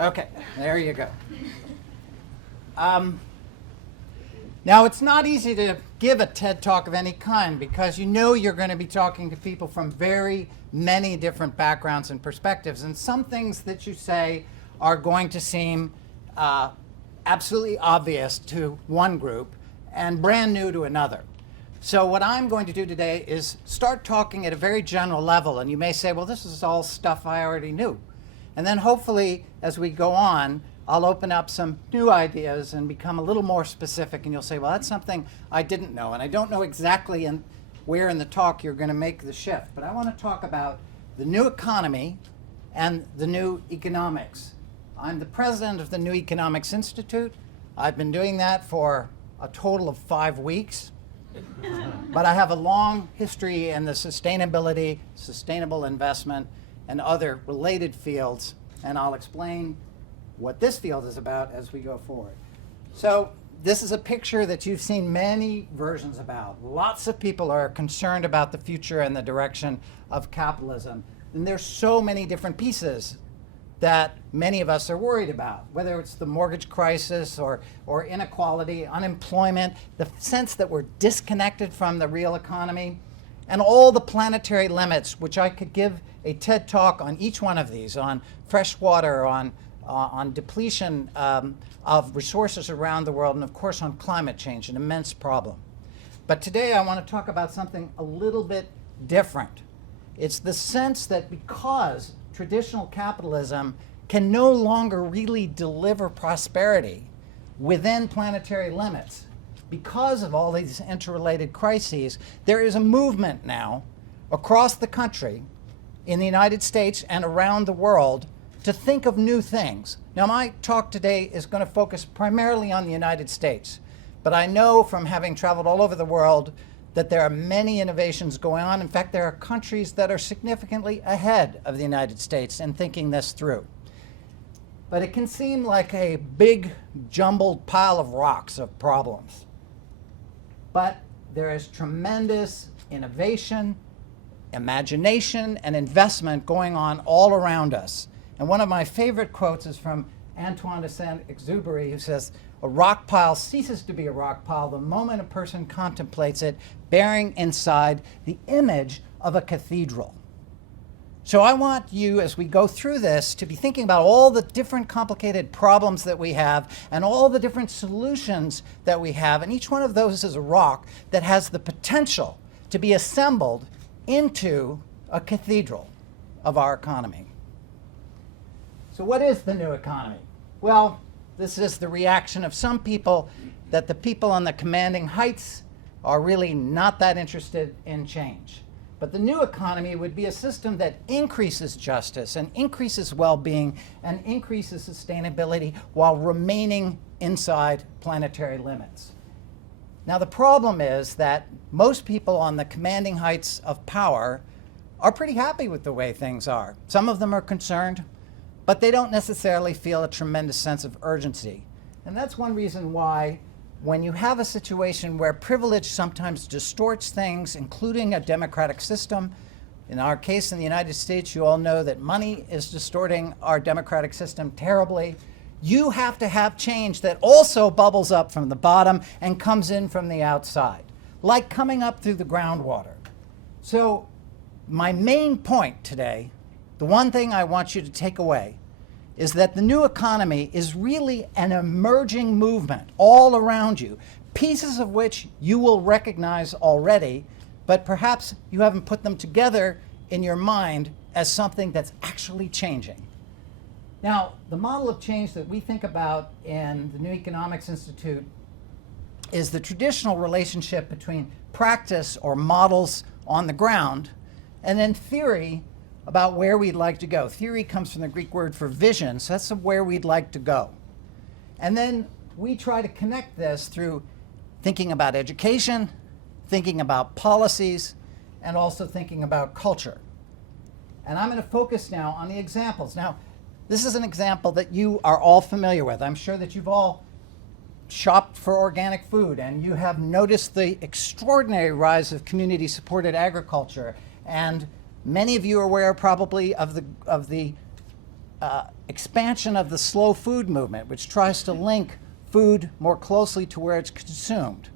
Okay, there you go. Now, it's not easy to give a TED Talk of any kind because you know you're going to be talking to people from very many different backgrounds and perspectives. And some things that you say are going to seem absolutely obvious to one group and brand new to another. So what I'm going to do today is start talking at a very general level. And you may say, well, this is all stuff I already knew. And then hopefully, as we go on, I'll open up some new ideas and become a little more specific. And you'll say, well, that's something I didn't know. And I don't know exactly where in the talk you're going to make the shift. But I want to talk about the new economy and the new economics. I'm the president of the New Economics Institute. I've been doing that for a total of 5 weeks. But I have a long history in the sustainability, sustainable investment, and other related fields. And I'll explain what this field is about as we go forward. So this is a picture that you've seen many versions about. Lots of people are concerned about the future and the direction of capitalism. And there's so many different pieces that many of us are worried about, whether it's the mortgage crisis or inequality, unemployment, the sense that we're disconnected from the real economy, and all the planetary limits, which I could give a TED Talk on each one of these, on fresh water, on depletion of resources around the world, and of course on climate change, an immense problem. But today I want to talk about something a little bit different. It's the sense that because traditional capitalism can no longer really deliver prosperity within planetary limits, because of all these interrelated crises, there is a movement now across the country, in the United States and around the world, to think of new things. Now, my talk today is going to focus primarily on the United States, but I know from having traveled all over the world that there are many innovations going on. In fact, there are countries that are significantly ahead of the United States in thinking this through. But it can seem like a big jumbled pile of rocks of problems. But there is tremendous innovation, imagination, and investment going on all around us. And one of my favorite quotes is from Antoine de Saint-Exupéry, who says, "A rock pile ceases to be a rock pile the moment a person contemplates it bearing inside the image of a cathedral." So I want you, as we go through this, to be thinking about all the different complicated problems that we have and all the different solutions that we have. And each one of those is a rock that has the potential to be assembled into a cathedral of our economy. So what is the new economy? Well, this is the reaction of some people that the people on the commanding heights are really not that interested in change. But the new economy would be a system that increases justice and increases well-being and increases sustainability while remaining inside planetary limits. Now, the problem is that most people on the commanding heights of power are pretty happy with the way things are. Some of them are concerned, but they don't necessarily feel a tremendous sense of urgency. And that's one reason why when you have a situation where privilege sometimes distorts things, including a democratic system, in our case in the United States, you all know that money is distorting our democratic system terribly. You have to have change that also bubbles up from the bottom and comes in from the outside, like coming up through the groundwater. So my main point today, the one thing I want you to take away, is that the new economy is really an emerging movement all around you, pieces of which you will recognize already, but perhaps you haven't put them together in your mind as something that's actually changing. Now, the model of change that we think about in the New Economics Institute is the traditional relationship between practice or models on the ground and then theory about where we'd like to go. Theory comes from the Greek word for vision, so that's where we'd like to go. And then we try to connect this through thinking about education, thinking about policies, and also thinking about culture. And I'm going to focus now on the examples. Now, this is an example that you are all familiar with. I'm sure that you've all shopped for organic food and you have noticed the extraordinary rise of community-supported agriculture. And many of you are aware probably of the expansion of the slow food movement, which tries to link food more closely to where it's consumed.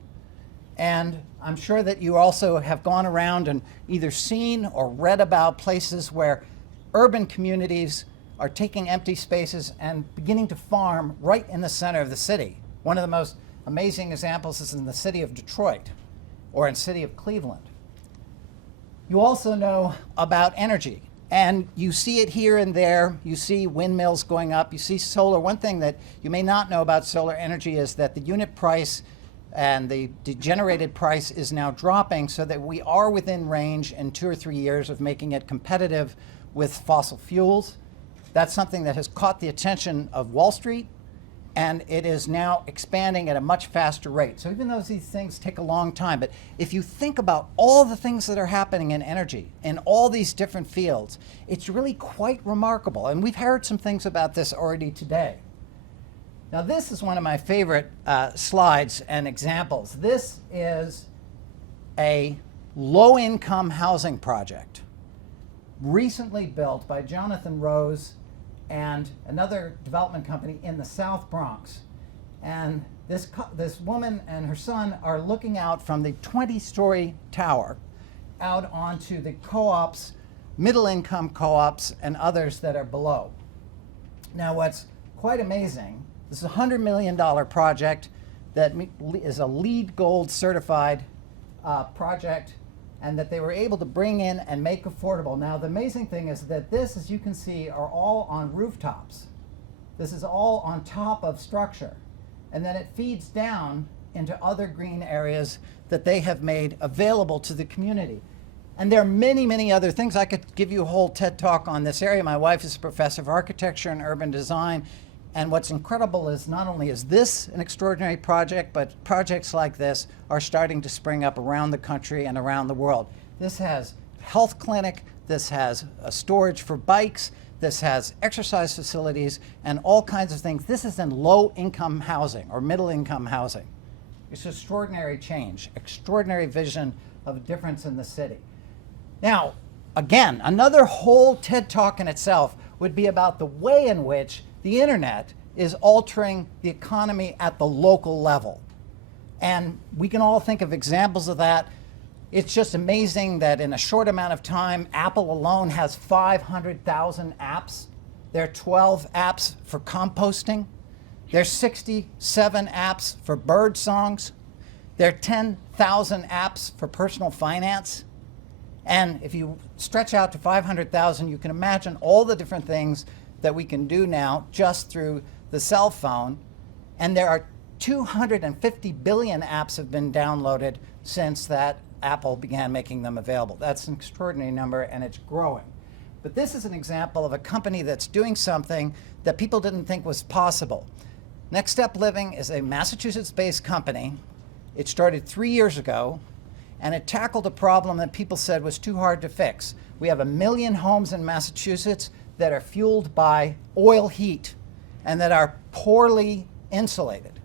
And I'm sure that you also have gone around and either seen or read about places where urban communities are taking empty spaces and beginning to farm right in the center of the city. One of the most amazing examples is in the city of Detroit or in the city of Cleveland. You also know about energy, and you see it here and there. You see windmills going up, you see solar. One thing that you may not know about solar energy is that the unit price and the generated price is now dropping, so that we are within range in 2 or 3 years of making it competitive with fossil fuels. That's something that has caught the attention of Wall Street, and it is now expanding at a much faster rate. So even though these things take a long time, but if you think about all the things that are happening in energy in all these different fields, it's really quite remarkable. And we've heard some things about this already today. Now this is one of my favorite slides and examples. This is a low-income housing project recently built by Jonathan Rose and another development company in the South Bronx. And this woman and her son are looking out from the 20-story tower out onto the co-ops, middle-income co-ops, and others that are below. Now what's quite amazing, this is a $100 million project that is a LEED Gold certified project, and that they were able to bring in and make affordable. Now the amazing thing is that this, as you can see, are all on rooftops. This is all on top of structure. And then it feeds down into other green areas that they have made available to the community. And there are many, many other things. I could give you a whole TED talk on this area. My wife is a professor of architecture and urban design. And what's incredible is not only is this an extraordinary project, but projects like this are starting to spring up around the country and around the world. This has a health clinic, this has a storage for bikes, this has exercise facilities, and all kinds of things. This is in low-income housing or middle-income housing. It's extraordinary change, extraordinary vision of a difference in the city. Now, again, another whole TED talk in itself would be about the way in which the internet is altering the economy at the local level. And we can all think of examples of that. It's just amazing that in a short amount of time, Apple alone has 500,000 apps. There are 12 apps for composting. There's 67 apps for bird songs. There are 10,000 apps for personal finance. And if you stretch out to 500,000, you can imagine all the different things that we can do now just through the cell phone. And there are 250 billion apps have been downloaded since that Apple began making them available. That's an extraordinary number, and it's growing. But this is an example of a company that's doing something that people didn't think was possible. Next Step Living is a Massachusetts-based company. It started 3 years ago, and it tackled a problem that people said was too hard to fix. We have 1 million homes in Massachusetts that are fueled by oil heat and that are poorly insulated.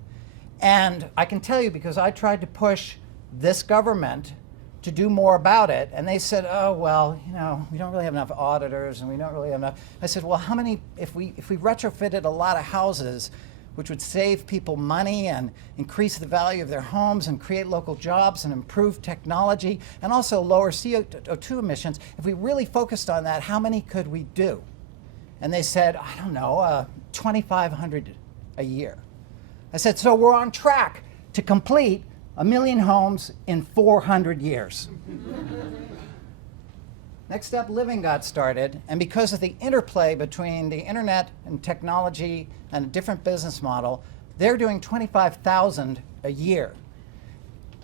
And I can tell you, because I tried to push this government to do more about it, and they said, oh, well, you know, we don't really have enough auditors and we don't really have enough. I said, well, how many, if we retrofitted a lot of houses, which would save people money and increase the value of their homes and create local jobs and improve technology and also lower CO2 emissions, if we really focused on that, how many could we do? And they said, I don't know, 2,500 a year. I said, so we're on track to complete 1 million homes in 400 years. Next Step Living got started, and because of the interplay between the internet and technology and a different business model, they're doing 25,000 a year.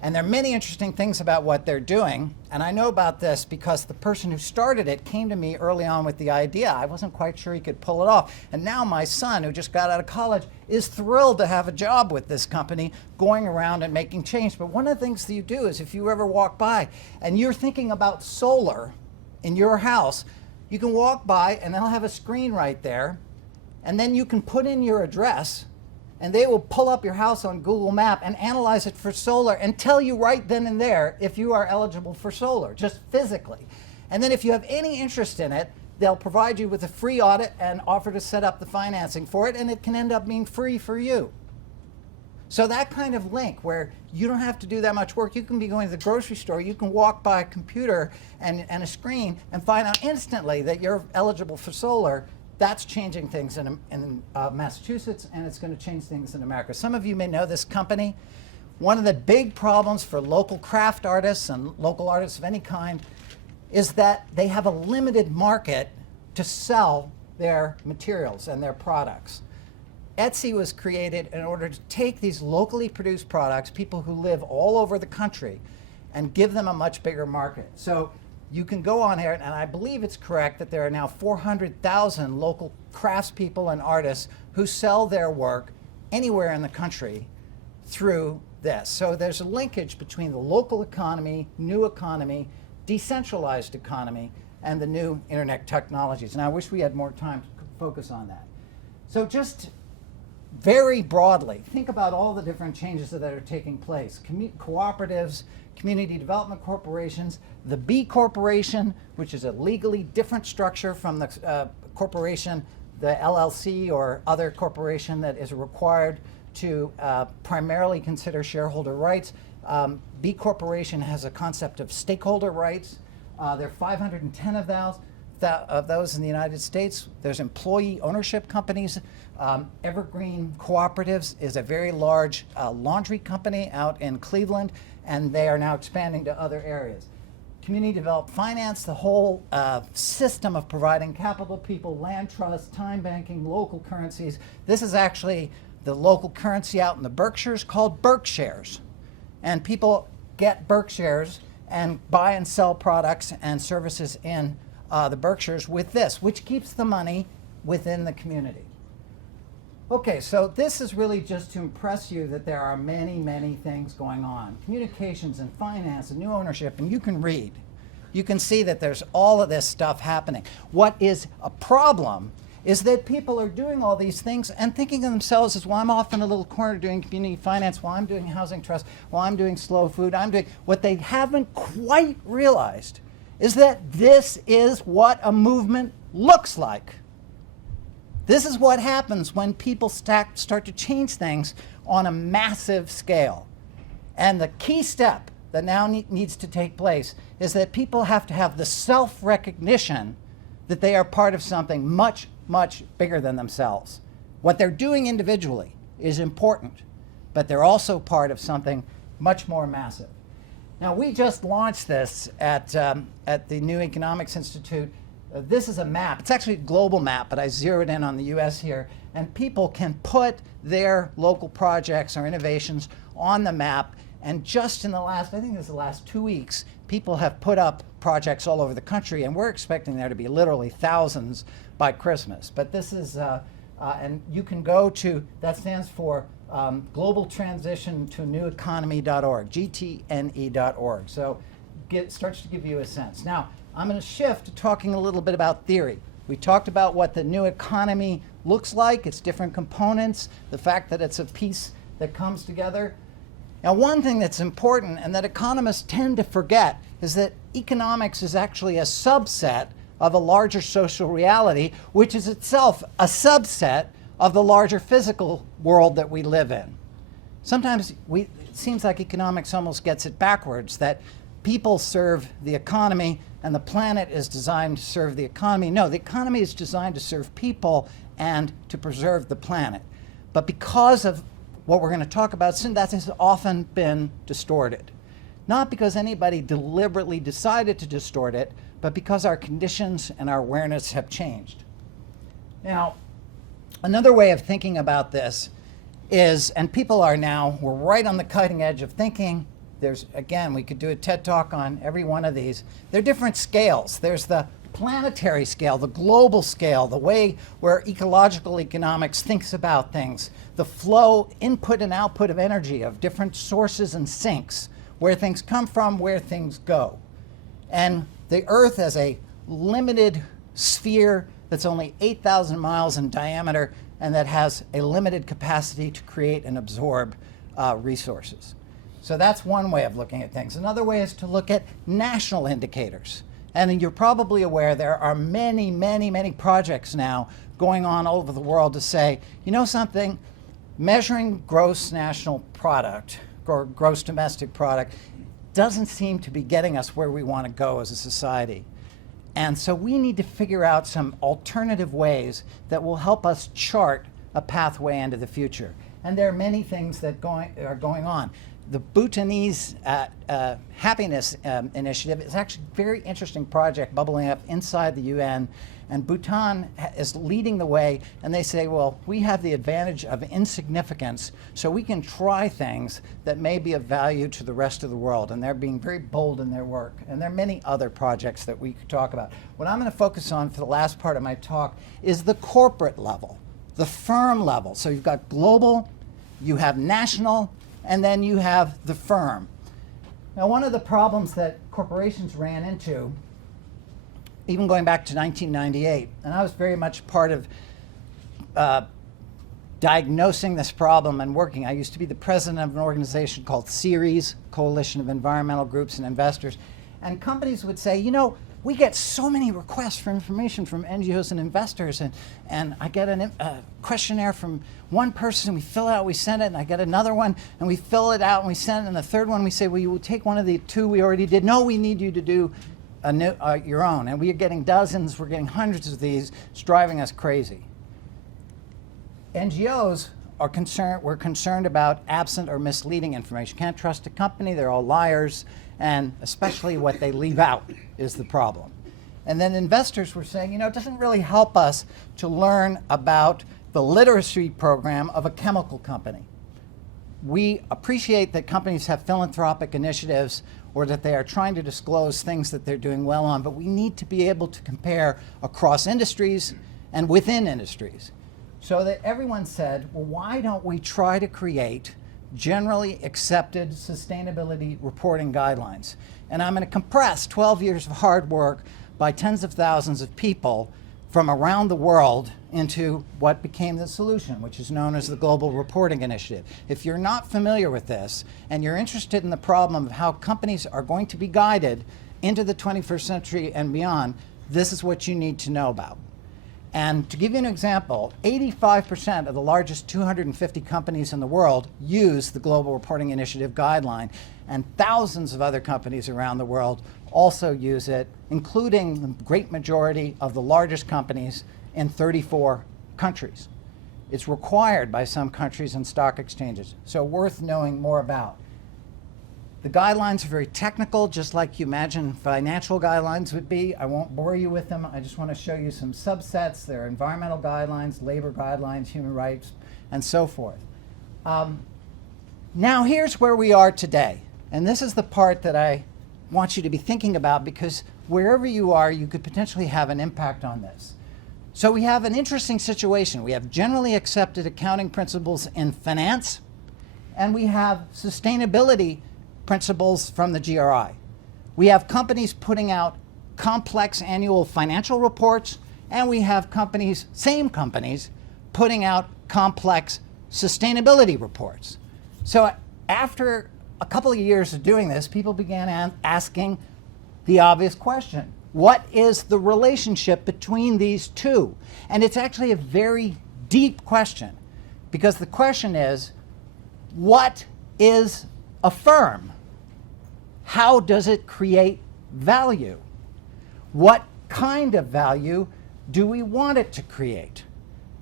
And there are many interesting things about what they're doing, and I know about this because the person who started it came to me early on with the idea. I wasn't quite sure he could pull it off. And now my son, who just got out of college, is thrilled to have a job with this company, going around and making change. But one of the things that you do is, if you ever walk by and you're thinking about solar in your house, you can walk by and they'll have a screen right there, and then you can put in your address, and they will pull up your house on Google Map and analyze it for solar and tell you right then and there if you are eligible for solar, just physically. And then if you have any interest in it, they'll provide you with a free audit and offer to set up the financing for it, and it can end up being free for you. So that kind of link where you don't have to do that much work, you can be going to the grocery store, you can walk by a computer and a screen and find out instantly that you're eligible for solar. That's changing things in Massachusetts, and it's going to change things in America. Some of you may know this company. One of the big problems for local craft artists and local artists of any kind is that they have a limited market to sell their materials and their products. Etsy was created in order to take these locally produced products, people who live all over the country, and give them a much bigger market. So you can go on here, and I believe it's correct that there are now 400,000 local craftspeople and artists who sell their work anywhere in the country through this. So there's a linkage between the local economy, new economy, decentralized economy, and the new internet technologies. And I wish we had more time to focus on that. So just very broadly, think about all the different changes that are taking place. Cooperatives, community development corporations, the B Corporation, which is a legally different structure from the corporation, the LLC or other corporation that is required to primarily consider shareholder rights. B Corporation has a concept of stakeholder rights. There are 510 of those in the United States. There's employee ownership companies. Evergreen Cooperatives is a very large laundry company out in Cleveland, and they are now expanding to other areas. Community developed finance, the whole system of providing capital, people, land trusts, time banking, local currencies. This is actually the local currency out in the Berkshires called Berkshares. And people get Berkshires and buy and sell products and services in the Berkshires with this, which keeps the money within the community. Okay, so this is really just to impress you that there are many, many things going on. Communications and finance and new ownership, and you can read. You can see that there's all of this stuff happening. What is a problem is that people are doing all these things and thinking of themselves as, well, I'm off in a little corner doing community finance, while I'm doing housing trust, while I'm doing slow food, I'm doing... What they haven't quite realized is that this is what a movement looks like. This is what happens when people start to change things on a massive scale. And the key step that now needs to take place is that people have to have the self-recognition that they are part of something much, much bigger than themselves. What they're doing individually is important, but they're also part of something much more massive. Now, we just launched this at the New Economics Institute. This is a map. It's actually a global map, but I zeroed in on the US here. And people can put their local projects or innovations on the map. And just in the last, I think this is the last 2 weeks, people have put up projects all over the country. And we're expecting there to be literally thousands by Christmas. But this is, and you can go to, that stands for Global Transition to New Economy.org, GTNE.org. So it starts to give you a sense. Now, I'm going to shift to talking a little bit about theory. We talked about what the new economy looks like, its different components, the fact that it's a piece that comes together. Now, one thing that's important and that economists tend to forget is that economics is actually a subset of a larger social reality, which is itself a subset of the larger physical world that we live in. Sometimes it seems like economics almost gets it backwards, that people serve the economy and the planet is designed to serve the economy. No, the economy is designed to serve people and to preserve the planet. But because of what we're going to talk about, that has often been distorted. Not because anybody deliberately decided to distort it, but because our conditions and our awareness have changed. Now, another way of thinking about this is, and people are now, we're right on the cutting edge of thinking. There's, again, we could do a TED Talk on every one of these. They're different scales. There's the planetary scale, the global scale, the way where ecological economics thinks about things, the flow, input and output of energy of different sources and sinks, where things come from, where things go. And the Earth as a limited sphere that's only 8,000 miles in diameter and that has a limited capacity to create and absorb resources. So that's one way of looking at things. Another way is to look at national indicators. And you're probably aware there are many, many, many projects now going on all over the world to say, you know something, measuring gross national product or gross domestic product doesn't seem to be getting us where we want to go as a society. And so we need to figure out some alternative ways that will help us chart a pathway into the future. And there are many things that are going on. The Bhutanese happiness initiative is actually a very interesting project bubbling up inside the UN, and Bhutan is leading the way, and they say, well, we have the advantage of insignificance, so we can try things that may be of value to the rest of the world, and they're being very bold in their work. And there are many other projects that we could talk about. What I'm going to focus on for the last part of my talk is the corporate level, the firm level. So you've got global, you have national, and then you have the firm. Now, one of the problems that corporations ran into, even going back to 1998, and I was very much part of diagnosing this problem and working. I used to be the president of an organization called CERES, Coalition of Environmental Groups and Investors, and companies would say, you know, we get so many requests for information from NGOs and investors, and I get a questionnaire from one person, we fill it out, we send it, and I get another one, and we fill it out, and we send it, and the third one we say, well, you will take one of the two we already did. No, we need you to do your own. And we are getting dozens, we're getting hundreds of these. It's driving us crazy. NGOs we're concerned about absent or misleading information. Can't trust a company, they're all liars, and especially what they leave out is the problem. And then investors were saying, you know, it doesn't really help us to learn about the literacy program of a chemical company. We appreciate that companies have philanthropic initiatives or that they are trying to disclose things that they're doing well on, but we need to be able to compare across industries and within industries. So that everyone said, well, why don't we try to create generally accepted sustainability reporting guidelines? And I'm going to compress 12 years of hard work by tens of thousands of people from around the world into what became the solution, which is known as the Global Reporting Initiative. If you're not familiar with this and you're interested in the problem of how companies are going to be guided into the 21st century and beyond, this is what you need to know about. And to give you an example, 85% of the largest 250 companies in the world use the Global Reporting Initiative guideline, and thousands of other companies around the world also use it, including the great majority of the largest companies in 34 countries. It's required by some countries and stock exchanges, so worth knowing more about. The guidelines are very technical, just like you imagine financial guidelines would be. I won't bore you with them. I just want to show you some subsets. There are environmental guidelines, labor guidelines, human rights, and so forth. Now here's where we are today. And this is the part that I want you to be thinking about, because wherever you are, you could potentially have an impact on this. So we have an interesting situation. We have generally accepted accounting principles in finance, and we have sustainability principles from the GRI. We have companies putting out complex annual financial reports, and we have companies, same companies, putting out complex sustainability reports. So after a couple of years of doing this, people began asking the obvious question: what is the relationship between these two? And it's actually a very deep question, because the question is, what is a firm? How does it create value? What kind of value do we want it to create?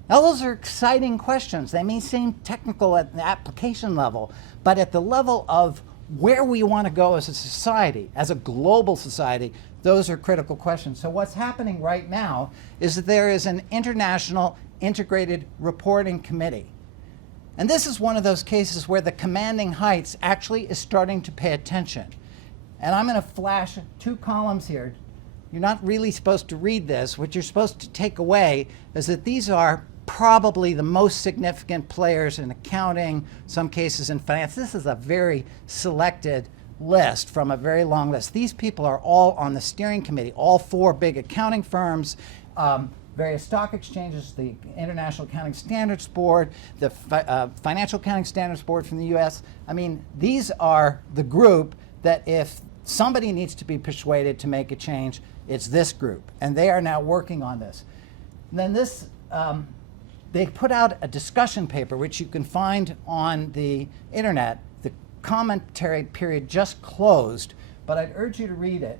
Now, those are exciting questions. They may seem technical at the application level, but at the level of where we want to go as a society, as a global society, those are critical questions. So what's happening right now is that there is an international integrated reporting committee. And this is one of those cases where the commanding heights actually is starting to pay attention. And I'm going to flash two columns here. You're not really supposed to read this. What you're supposed to take away is that these are probably the most significant players in accounting, some cases in finance. This is a very selected list from a very long list. These people are all on the steering committee, all four big accounting firms, various stock exchanges, the International Accounting Standards Board, the Financial Accounting Standards Board from the US. I mean, these are the group that if somebody needs to be persuaded to make a change. It's this group, and they are now working on this. And then this, they put out a discussion paper, which you can find on the internet. The commentary period just closed, but I'd urge you to read it.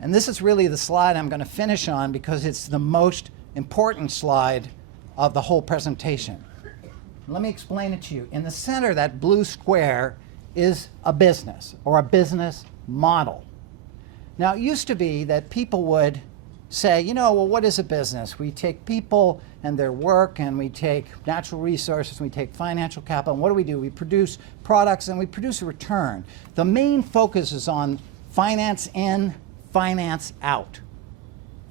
And this is really the slide I'm going to finish on because it's the most important slide of the whole presentation. Let me explain it to you. In the center, that blue square is a business or a business model. Now, it used to be that people would say, you know, well, what is a business? We take people and their work, and we take natural resources, and we take financial capital, and what do? We produce products, and we produce a return. The main focus is on finance in, finance out.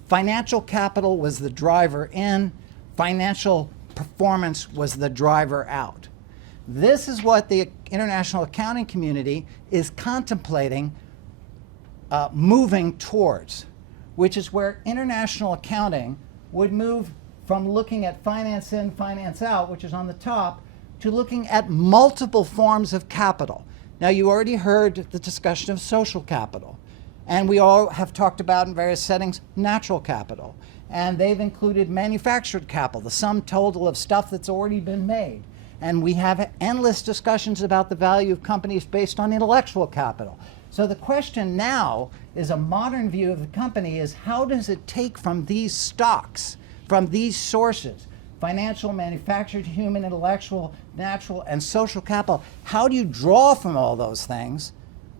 Financial capital was the driver in, financial performance was the driver out. This is what the international accounting community is contemplating moving towards, which is where international accounting would move from looking at finance in, finance out, which is on the top, to looking at multiple forms of capital. Now, you already heard the discussion of social capital, and we all have talked about in various settings natural capital, and they've included manufactured capital, the sum total of stuff that's already been made. And we have endless discussions about the value of companies based on intellectual capital. So the question now is, a modern view of the company is, how does it take from these stocks, from these sources, financial, manufactured, human, intellectual, natural, and social capital, how do you draw from all those things,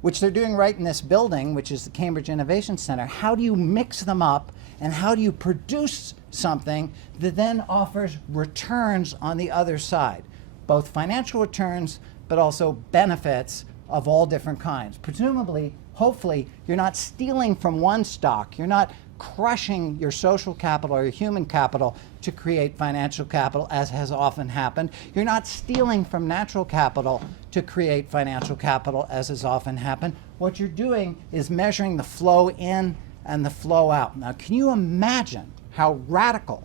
which they're doing right in this building, which is the Cambridge Innovation Center, how do you mix them up, and how do you produce something that then offers returns on the other side? Both financial returns, but also benefits of all different kinds. Presumably, hopefully, you're not stealing from one stock. You're not crushing your social capital or your human capital to create financial capital, as has often happened. You're not stealing from natural capital to create financial capital, as has often happened. What you're doing is measuring the flow in and the flow out. Now, can you imagine how radical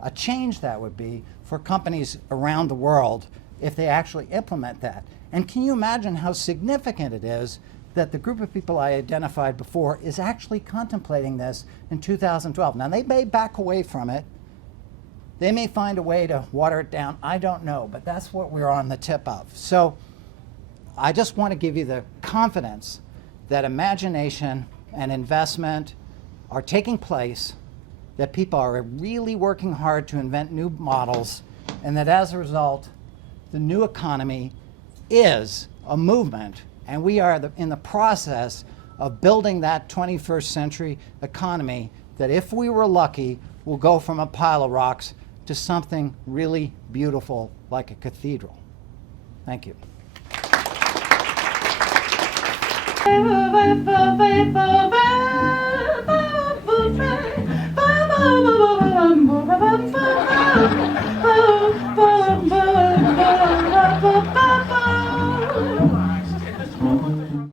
a change that would be for companies around the world if they actually implement that? And can you imagine how significant it is that the group of people I identified before is actually contemplating this in 2012? Now, they may back away from it. They may find a way to water it down. I don't know, but that's what we're on the tip of. So I just want to give you the confidence that imagination and investment are taking place, that people are really working hard to invent new models, and that as a result, the new economy is a movement, and we are in the process of building that 21st century economy that, if we were lucky, will go from a pile of rocks to something really beautiful like a cathedral. Thank you. Bye.